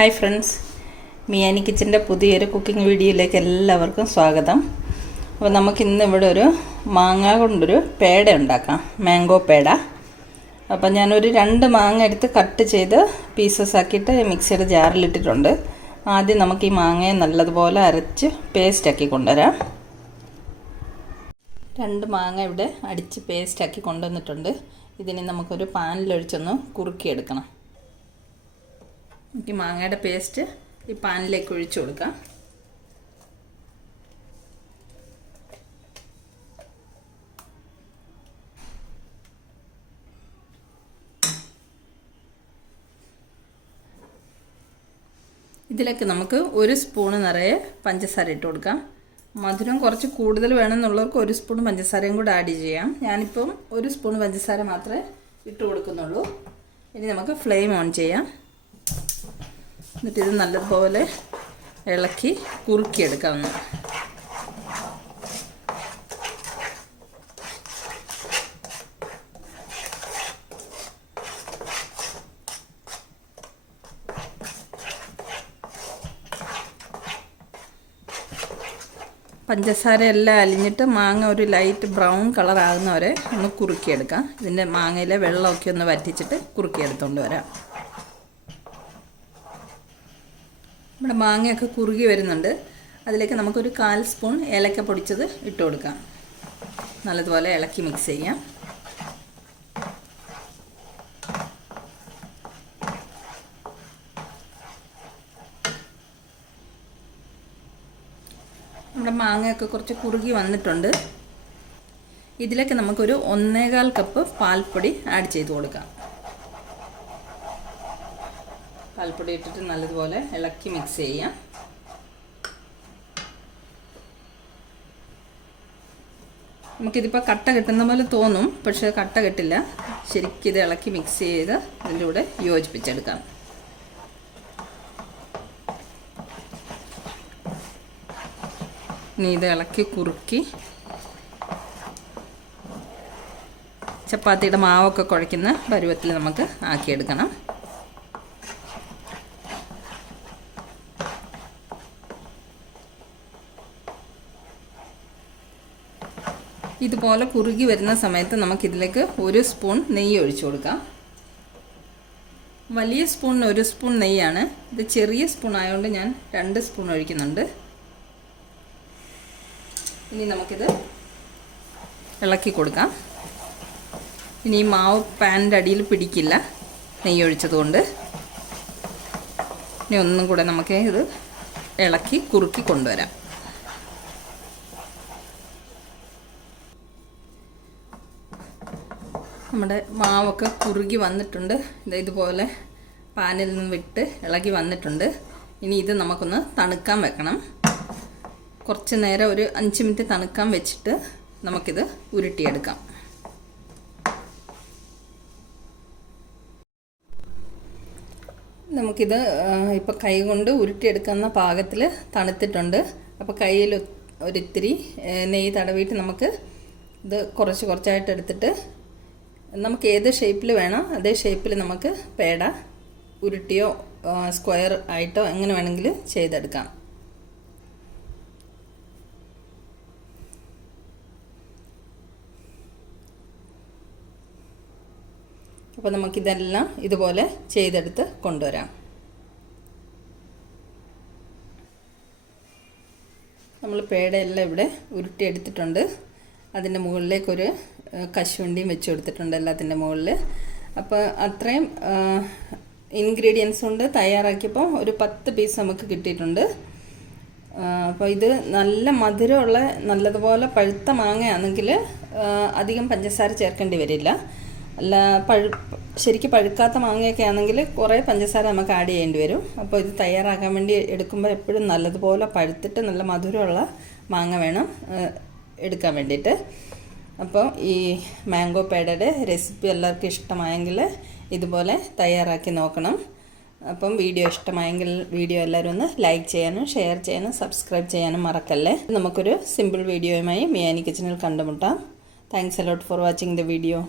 Hi friends, മിയാനി കിച്ചൻ്റെ പുതിയൊരു cooking വീഡിയോയിലേക്ക് എല്ലാവർക്കും സ്വാഗതം. അപ്പോൾ നമുക്കിന്ന് ഇവിടെ ഒരു മാങ്ങ കൊണ്ടൊരു പേട ഉണ്ടാക്കാം, മാംഗോ പേട. അപ്പോൾ ഞാനൊരു 2 മാങ്ങ എടുത്ത് കട്ട് ചെയ്ത് പീസസ് ആക്കിയിട്ട് മിക്സിയുടെ ജാറിലിട്ടിട്ടുണ്ട്. ആദ്യം നമുക്ക് ഈ മാങ്ങയെ നല്ലതുപോലെ അരച്ച് പേസ്റ്റാക്കി കൊണ്ടുവരാം. 2 മാങ്ങ ഇവിടെ അടിച്ച് പേസ്റ്റാക്കി കൊണ്ടുവന്നിട്ടുണ്ട്. ഇതിനെ നമുക്കൊരു പാനിലൊഴിച്ചൊന്ന് കുറുക്കിയെടുക്കണം. ഈ മാങ്ങയുടെ പേസ്റ്റ് ഈ പാനിലേക്ക് ഒഴിച്ചു കൊടുക്കാം. ഇതിലേക്ക് നമുക്ക് 1 സ്പൂൺ നിറയെ പഞ്ചസാര ഇട്ട് കൊടുക്കാം. മധുരം കുറച്ച് കൂടുതൽ വേണമെന്നുള്ളവർക്ക് 1 സ്പൂൺ പഞ്ചസാരയും കൂടെ ആഡ് ചെയ്യാം. ഞാനിപ്പം 1 സ്പൂൺ പഞ്ചസാര മാത്രമേ ഇട്ട് കൊടുക്കുന്നുള്ളൂ. ഇനി നമുക്ക് ഫ്ലെയിം ഓൺ ചെയ്യാം. എന്നിട്ട് ഇത് നല്ലതുപോലെ ഇളക്കി കുറുക്കിയെടുക്കാവുന്ന. പഞ്ചസാര എല്ലാം അലിഞ്ഞിട്ട് മാങ്ങ ഒരു ലൈറ്റ് ബ്രൗൺ കളർ ആകുന്നവരെ ഒന്ന് കുറുക്കിയെടുക്കാം. ഇതിൻ്റെ മാങ്ങയിലെ വെള്ളമൊക്കെ ഒന്ന് വറ്റിച്ചിട്ട് കുറുക്കിയെടുത്തുകൊണ്ട് വരാം. നമ്മുടെ മാങ്ങയൊക്കെ കുറുകി വരുന്നുണ്ട്. അതിലേക്ക് നമുക്കൊരു 1/4 സ്പൂൺ ഏലക്ക പൊടിച്ചത് ഇട്ട് കൊടുക്കാം. നല്ലതുപോലെ ഇളക്കി മിക്സ് ചെയ്യാം. നമ്മുടെ മാങ്ങയൊക്കെ കുറച്ച് കുറുകി വന്നിട്ടുണ്ട്. ഇതിലേക്ക് നമുക്കൊരു 1.25 കപ്പ് പാൽപ്പൊടി ആഡ് ചെയ്ത് കൊടുക്കാം. പാൽപ്പൊടി ഇട്ടിട്ട് നല്ലതുപോലെ ഇളക്കി മിക്സ് ചെയ്യാം. നമുക്കിതിപ്പോൾ കട്ട കിട്ടുന്ന പോലെ തോന്നും, പക്ഷേ കട്ട കിട്ടില്ല. ശരിക്കും ഇത് ഇളക്കി മിക്സ് ചെയ്ത് ഇതിൻ്റെ കൂടെ യോജിപ്പിച്ചെടുക്കാം. ഇനി ഇത് ഇളക്കി കുറുക്കി ചപ്പാത്തിയുടെ മാവൊക്കെ കുഴയ്ക്കുന്ന പരുവത്തിൽ നമുക്ക് ആക്കിയെടുക്കണം. ഇതുപോലെ കുറുകി വരുന്ന സമയത്ത് നമുക്കിതിലേക്ക് 1 സ്പൂൺ നെയ്യ് ഒഴിച്ചു കൊടുക്കാം. വലിയ സ്പൂണിന് 1 സ്പൂൺ നെയ്യാണ്. ഇത് ചെറിയ സ്പൂൺ ആയതുകൊണ്ട് ഞാൻ 2 സ്പൂൺ ഒഴിക്കുന്നുണ്ട്. ഇനി നമുക്കിത് ഇളക്കി കൊടുക്കാം. ഇനി ഈ മാവ് പാനിൻ്റെ അടിയിൽ പിടിക്കില്ല നെയ്യ് ഒഴിച്ചതുകൊണ്ട്. ഇനി ഒന്നും കൂടെ നമുക്ക് ഇത് ഇളക്കി കുറുക്കി കൊണ്ടുവരാം. നമ്മുടെ മാവൊക്കെ കുറുകി വന്നിട്ടുണ്ട്. ഇതുപോലെ പാനിൽ നിന്ന് വിട്ട് ഇളകി വന്നിട്ടുണ്ട്. ഇനി ഇത് നമുക്കൊന്ന് തണുക്കാൻ വെക്കണം. കുറച്ച് നേരം ഒരു 5 മിനിറ്റ് തണുക്കാൻ വെച്ചിട്ട് നമുക്കിത് ഉരുട്ടിയെടുക്കാം. നമുക്കിത് ഇപ്പോൾ കൈ കൊണ്ട് ഉരുട്ടിയെടുക്കുന്ന പാകത്തിൽ തണുത്തിട്ടുണ്ട്. അപ്പോൾ കയ്യിൽ ഒരിത്തിരി നെയ്യ് തടവിയിട്ട് നമുക്ക് ഇത് കുറച്ചായിട്ട് എടുത്തിട്ട് നമുക്ക് ഏത് ഷേപ്പിൽ വേണം അതേ ഷേപ്പിൽ നമുക്ക് പേട ഉരുട്ടിയോ സ്ക്വയർ ആയിട്ടോ എങ്ങനെ വേണമെങ്കിലും ചെയ്തെടുക്കാം. അപ്പോൾ നമുക്കിതെല്ലാം ഇതുപോലെ ചെയ്തെടുത്ത് കൊണ്ടുവരാം. നമ്മൾ പേടയെല്ലാം ഇവിടെ ഉരുട്ടിയെടുത്തിട്ടുണ്ട്. അതിൻ്റെ മുകളിലേക്കൊരു കശുവണ്ടിയും വെച്ച് കൊടുത്തിട്ടുണ്ട് എല്ലാത്തിൻ്റെ മുകളിൽ. അപ്പോൾ അത്രയും ഇൻഗ്രീഡിയൻസ് കൊണ്ട് തയ്യാറാക്കിയപ്പോൾ ഒരു 10 പീസ് നമുക്ക് കിട്ടിയിട്ടുണ്ട്. അപ്പോൾ ഇത് നല്ല മധുരമുള്ള നല്ലതുപോലെ പഴുത്ത മാങ്ങയാണെങ്കിൽ അധികം പഞ്ചസാര ചേർക്കേണ്ടി വരില്ല. അല്ല ശരിക്കും പഴുക്കാത്ത മാങ്ങയൊക്കെ ആണെങ്കിൽ കുറേ പഞ്ചസാര നമുക്ക് ആഡ് ചെയ്യേണ്ടി വരും. അപ്പോൾ ഇത് തയ്യാറാക്കാൻ വേണ്ടി എടുക്കുമ്പോൾ എപ്പോഴും നല്ലതുപോലെ പഴുത്തിട്ട് നല്ല മധുരമുള്ള മാങ്ങ വേണം എടുക്കാൻ വേണ്ടിയിട്ട്. അപ്പോൾ ഈ മാംഗോ പേടയുടെ റെസിപ്പി എല്ലാവർക്കും ഇഷ്ടമായെങ്കിൽ ഇതുപോലെ തയ്യാറാക്കി നോക്കണം. അപ്പം വീഡിയോ ഇഷ്ടമായെങ്കിൽ വീഡിയോ എല്ലാവരും ഒന്ന് ലൈക്ക് ചെയ്യാനും ഷെയർ ചെയ്യാനും സബ്സ്ക്രൈബ് ചെയ്യാനും മറക്കല്ലേ. നമുക്കൊരു സിമ്പിൾ വീഡിയോയുമായി മിയാനി കിച്ചണിൽ കണ്ടുമുട്ടാം. Thanks a lot for watching the video.